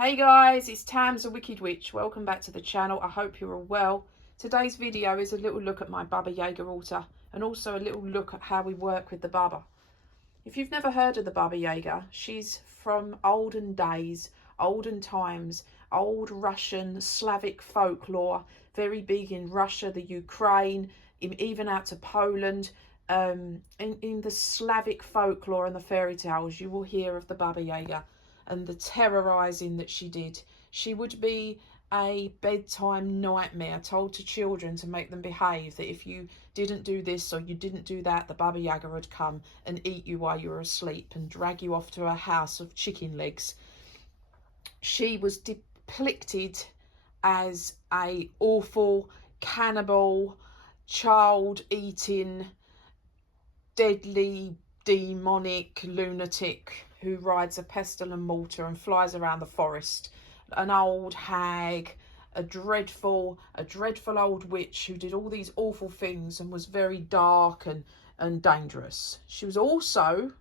Hey guys, it's Tams the Wicked Witch. Welcome back to the channel. I hope you're all well. Today's video is a little look at my Baba Yaga altar and also a little look at how we work with the Baba. If you've never heard of the Baba Yaga, she's from olden days, olden times, old Russian Slavic folklore, very big in Russia, the Ukraine, even out to Poland. In the Slavic folklore and the fairy tales, you will hear of the Baba Yaga and the terrorizing that she did. She would be a bedtime nightmare told to children to make them behave, that if you didn't do this or you didn't do that, the Baba Yaga would come and eat you while you were asleep and drag you off to a house of chicken legs. She was depicted as a awful cannibal, child-eating, deadly, demonic lunatic who rides a pestle and mortar and flies around the forest, an old hag, a dreadful old witch who did all these awful things and was very dark and dangerous. She was also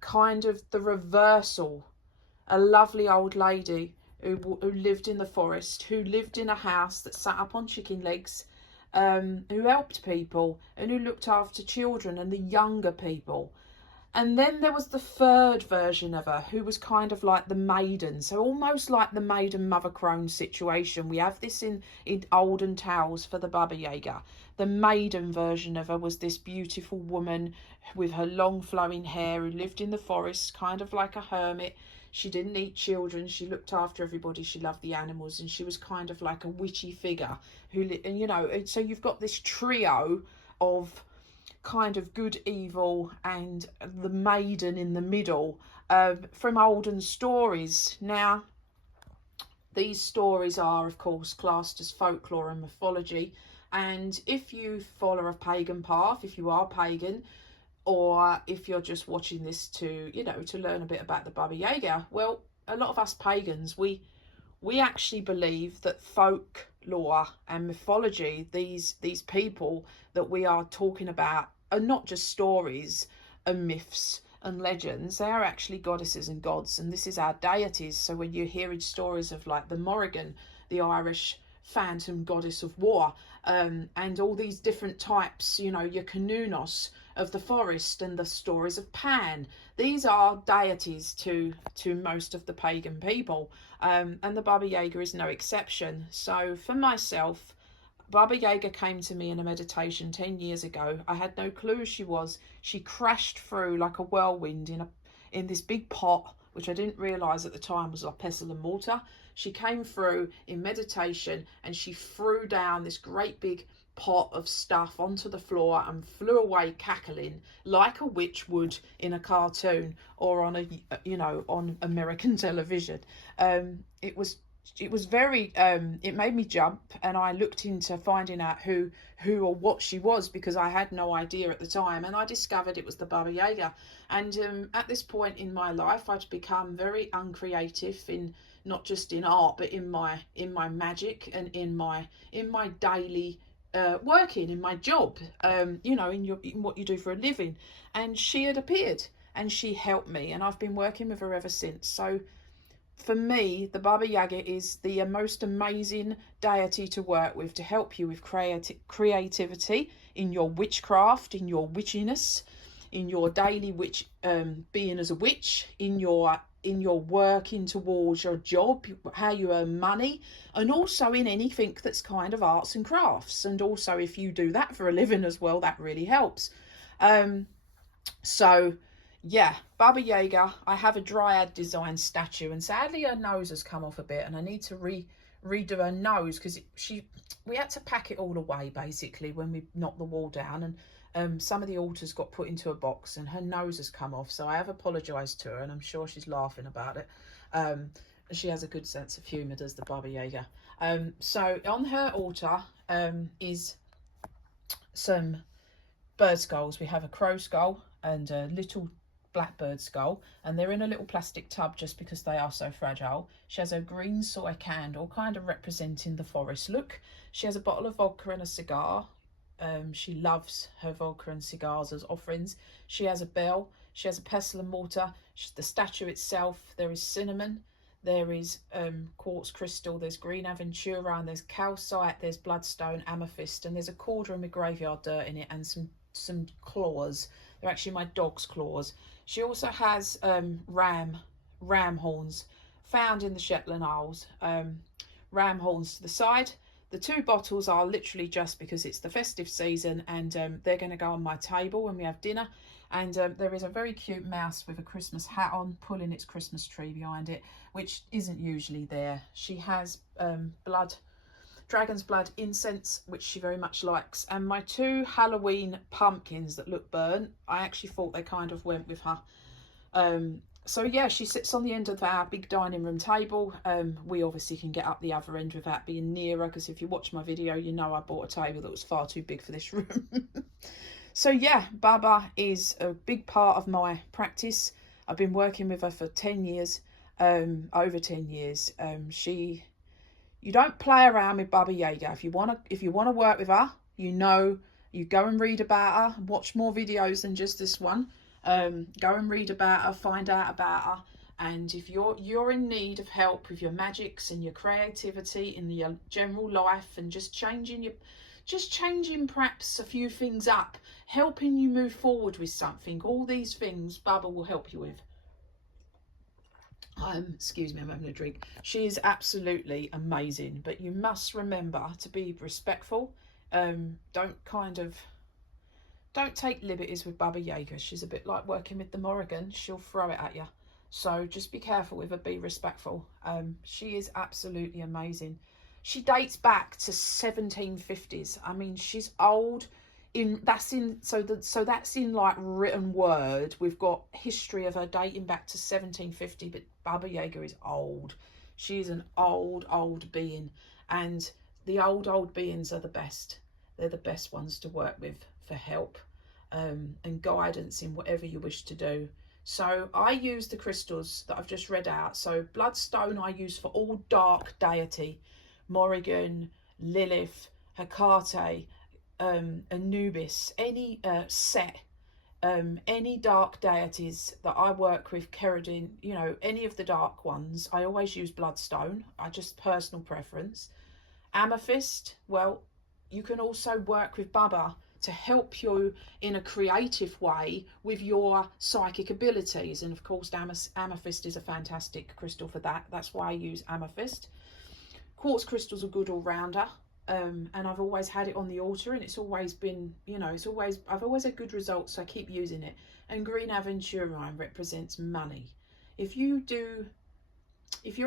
kind of the reversal, a lovely old lady who lived in the forest, who lived in a house that sat up on chicken legs, who helped people and who looked after children and the younger people. And then there was the third version of her, who was kind of like the maiden, so almost like the maiden mother crone situation. We have this in olden tales for the Baba Yaga. The maiden version of her was this beautiful woman with her long flowing hair who lived in the forest, kind of like a hermit. She didn't eat children, she looked after everybody, she loved the animals, and she was kind of like a witchy figure and you know, so you've got this trio of kind of good, evil, and the maiden in the middle, from olden stories. Now, these stories are, of course, classed as folklore and mythology, and if you follow a pagan path, if you are pagan, or if you're just watching this to, you know, to learn a bit about the Baba Yaga, well, a lot of us pagans, we actually believe that folklore and mythology, these people that we are talking about, are not just stories and myths and legends. They are actually goddesses and gods, and this is our deities. So when you're hearing stories of like the Morrigan, the Irish phantom goddess of war, and all these different types, you know, your Canunos of the forest and the stories of Pan, these are deities to most of the pagan people, and the Baba Yaga is no exception. So for myself, Baba Yaga came to me in a meditation 10 years ago. I had no clue who she was. She crashed through like a whirlwind in this big pot, which I didn't realise at the time was like pestle and mortar. She came through in meditation and she threw down this great big pot of stuff onto the floor and flew away cackling like a witch would in a cartoon or on a, you know, on American television. It was very it made me jump, and I looked into finding out who or what she was, because I had no idea at the time, and I discovered it was the Baba Yaga. And at this point in my life, I'd become very uncreative, in not just in art but in my magic and in my daily working, in my job, you know, in what you do for a living. And she had appeared and she helped me, and I've been working with her ever since. So for me, the Baba Yaga is the most amazing deity to work with, to help you with creativity in your witchcraft, in your witchiness, in your daily witch, being as a witch, in your working towards your job, how you earn money, and also in anything that's kind of arts and crafts. And also if you do that for a living as well, that really helps. So yeah, Baba Yaga, I have a dryad design statue, and sadly her nose has come off a bit, and I need to redo her nose, because we had to pack it all away basically when we knocked the wall down, and some of the altars got put into a box and her nose has come off. So I have apologised to her, and I'm sure she's laughing about it. She has a good sense of humour, does the Baba Yaga. So on her altar is some bird skulls. We have a crow skull and a little blackbird skull, and they're in a little plastic tub just because they are so fragile. She has a green soy candle, kind of representing the forest look. She has a bottle of vodka and a cigar. She loves her vodka and cigars as offerings. She has a bell. She has a pestle and mortar. The statue itself, there is cinnamon, there is quartz crystal, there's green aventurine, there's calcite, there's bloodstone, amethyst, and there's a quarter of my graveyard dirt in it, and some claws. They're actually my dog's claws. She also has ram horns found in the Shetland Isles. Ram horns to the side. The 2 bottles are literally just because it's the festive season, and they're going to go on my table when we have dinner. And there is a very cute mouse with a Christmas hat on, pulling its Christmas tree behind it, which isn't usually there. She has dragon's blood incense, which she very much likes. And my 2 Halloween pumpkins that look burnt, I actually thought they kind of went with her. So yeah, she sits on the end of our big dining room table. We obviously can get up the other end without being near her, because if you watch my video, you know I bought a table that was far too big for this room. So yeah, Baba is a big part of my practice. I've been working with her for 10 years, over 10 years. You don't play around with Baba Yaga. If you wanna work with her, you go and read about her, watch more videos than just this one. Go and read about her, find out about her. And if you're in need of help with your magics and your creativity in your general life, and just changing perhaps a few things up, helping you move forward with something, all these things Baba will help you with. Excuse me, I'm having a drink. She is absolutely amazing, but you must remember to be respectful. Don't take liberties with Baba Yaga. She's a bit like working with the Morrigan. She'll throw it at you. So just be careful with her, be respectful. She is absolutely amazing. She dates back to 1750s. I mean, she's old. That's in like written word. We've got history of her dating back to 1750, but Baba Yaga is old. She is an old being, and the old beings are the best. They're the best ones to work with for help and guidance in whatever you wish to do. So I use the crystals that I've just read out. So bloodstone I use for all dark deity, Morrigan, Lilith, Hecate, Anubis, any Set, any dark deities that I work with, Keridin, any of the dark ones, I always use bloodstone. I just personal preference. Amethyst, well, you can also work with Baba to help you in a creative way with your psychic abilities. And of course, amethyst is a fantastic crystal for that. That's why I use amethyst. Quartz crystals are good all-rounder. And I've always had it on the altar, and it's always been, I've always had good results, so I keep using it. And green aventurine represents money. If you're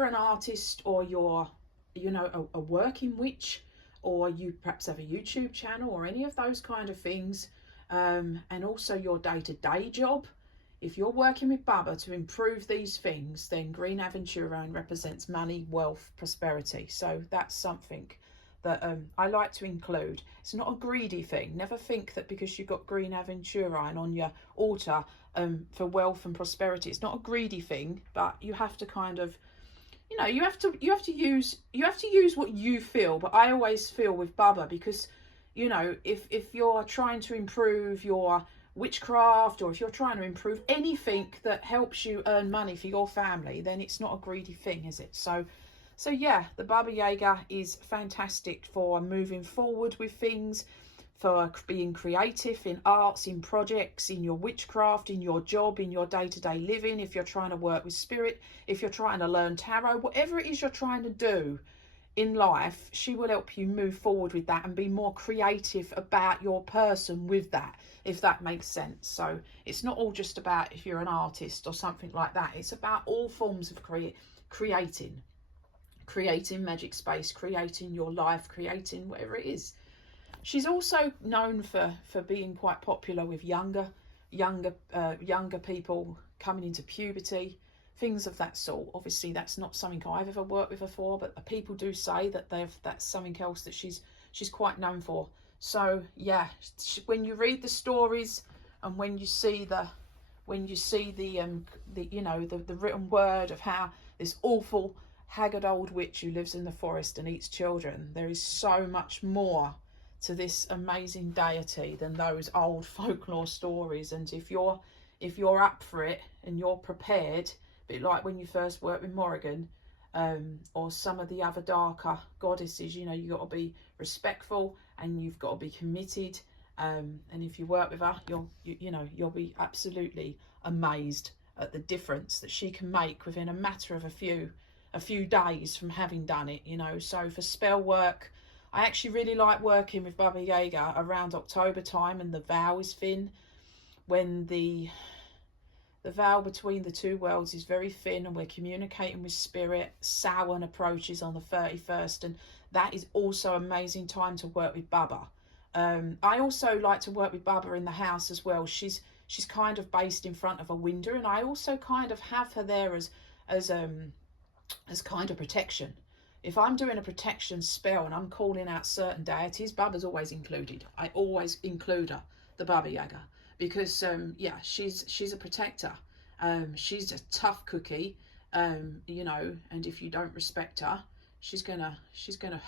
an artist, or you're, a working witch, or you perhaps have a YouTube channel, or any of those kind of things, and also your day-to-day job, if you're working with Baba to improve these things, then green aventurine represents money, wealth, prosperity. So that's something that I like to include. It's not a greedy thing. Never think that because you've got green aventurine on your altar for wealth and prosperity, it's not a greedy thing, but you have to kind of, you have to use what you feel. But I always feel with Baba, because if you're trying to improve your witchcraft, or if you're trying to improve anything that helps you earn money for your family, then it's not a greedy thing, is it? So yeah, the Baba Yaga is fantastic for moving forward with things, for being creative in arts, in projects, in your witchcraft, in your job, in your day-to-day living. If you're trying to work with spirit, if you're trying to learn tarot, whatever it is you're trying to do in life, she will help you move forward with that and be more creative about your person with that, if that makes sense. So it's not all just about if you're an artist or something like that. It's about all forms of creating magic space, creating your life, creating whatever it is. She's also known for being quite popular with younger people coming into puberty, things of that sort. Obviously, that's not something I've ever worked with her for, but people do say that that's something else that she's quite known for. So yeah, when you read the stories and when you see the written word of how this awful haggard old witch who lives in the forest and eats children, there is so much more to this amazing deity than those old folklore stories. And if you're up for it and you're prepared, a bit like when you first worked with Morrigan, or some of the other darker goddesses. You know, you've got to be respectful and you've got to be committed. And if you work with her, you'll be absolutely amazed at the difference that she can make within a matter of a few days from having done it. You know, so for spell work, I actually really like working with Baba Yaga around October time, and the vow is thin, when the veil between the two worlds is very thin and we're communicating with spirit. Samhain approaches on the 31st, and that is also amazing time to work with Baba. I also like to work with Baba in the house as well. She's kind of based in front of a window, and I also kind of have her there as kind of protection. If I'm doing a protection spell and I'm calling out certain deities, Baba's always included. I always include her, the Baba Yaga, because yeah, she's a protector. She's a tough cookie, you know, and if you don't respect her, she's gonna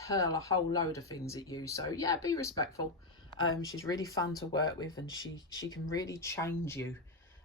hurl a whole load of things at you. So yeah, be respectful. She's really fun to work with, and she can really change you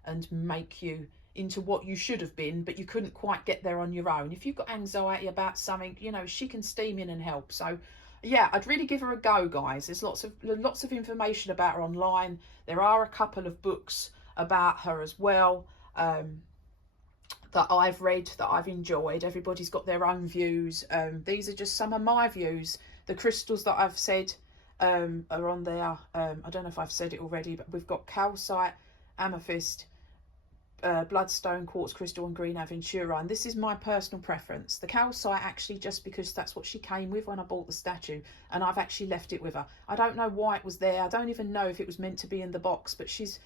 and make you into what you should have been, but you couldn't quite get there on your own. If you've got anxiety about something, you know, she can steam in and help. So yeah, I'd really give her a go, guys. There's lots of information about her online. There are a couple of books about her as well, that I've read, that I've enjoyed. Everybody's got their own views. These are just some of my views. The crystals that I've said are on there. I don't know if I've said it already, but we've got calcite, amethyst, bloodstone, quartz crystal and green aventura, and this is my personal preference. The calcite, actually, just because that's what she came with when I bought the statue, and I've actually left it with her. I don't know why it was there. I don't even know if it was meant to be in the box, but she's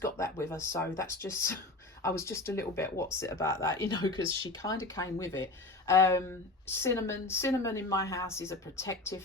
got that with her. So that's just I was just a little bit what's it about that, you know, because she kind of came with it. Cinnamon in my house is a protective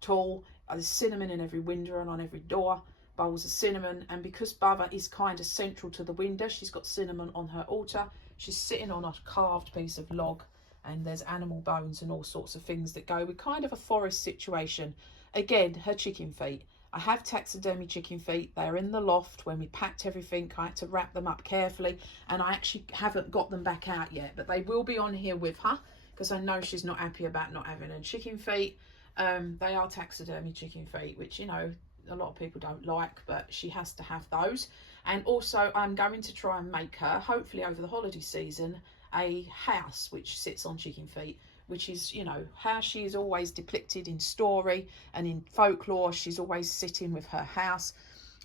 tool. There's cinnamon in every window and on every door. Bowls of cinnamon, and because Baba is kind of central to the window, she's got cinnamon on her altar. She's sitting on a carved piece of log, and there's animal bones and all sorts of things that go with kind of a forest situation. Again, her chicken feet. I have taxidermy chicken feet. They're in the loft. When we packed everything, I had to wrap them up carefully, and I actually haven't got them back out yet, but they will be on here with her, because I know she's not happy about not having her chicken feet. They are taxidermy chicken feet, which, you know, a lot of people don't like, but she has to have those. And also I'm going to try and make her, hopefully over the holiday season, a house which sits on chicken feet, which is, you know, how she is always depicted in story and in folklore. She's always sitting with her house,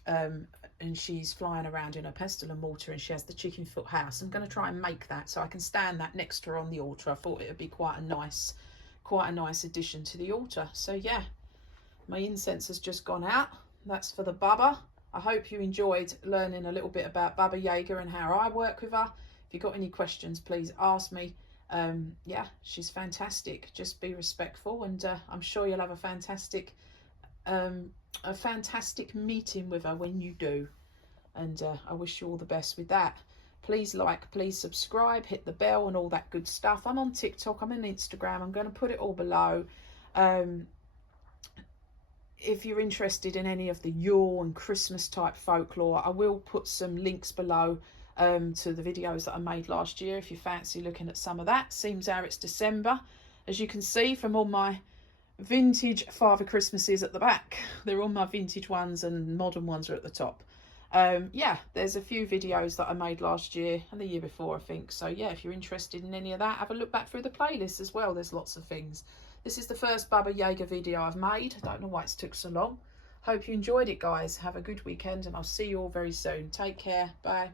and she's flying around in her pestle and mortar, and she has the chicken foot house. I'm going to try and make that so I can stand that next to her on the altar. I thought it would be quite a nice addition to the altar. So yeah, my incense has just gone out. That's for the Baba. I hope you enjoyed learning a little bit about Baba Yaga and how I work with her. If you've got any questions, please ask me. Yeah, she's fantastic. Just be respectful, and I'm sure you'll have a fantastic meeting with her when you do. And I wish you all the best with that. Please like, please subscribe, hit the bell and all that good stuff. I'm on TikTok, I'm on Instagram. I'm going to put it all below. If you're interested in any of the Yule and Christmas type folklore, I will put some links below to the videos that I made last year if you fancy looking at some of that. Seems how it's December, as you can see from all my vintage Father Christmases at the back. They're all my vintage ones, and modern ones are at the top. Yeah, there's a few videos that I made last year and the year before, I think. So yeah, if you're interested in any of that, have a look back through the playlist as well. There's lots of things. This is the first Baba Yaga video I've made. I don't know why it's took so long. Hope you enjoyed it, guys. Have a good weekend, and I'll see you all very soon. Take care. Bye.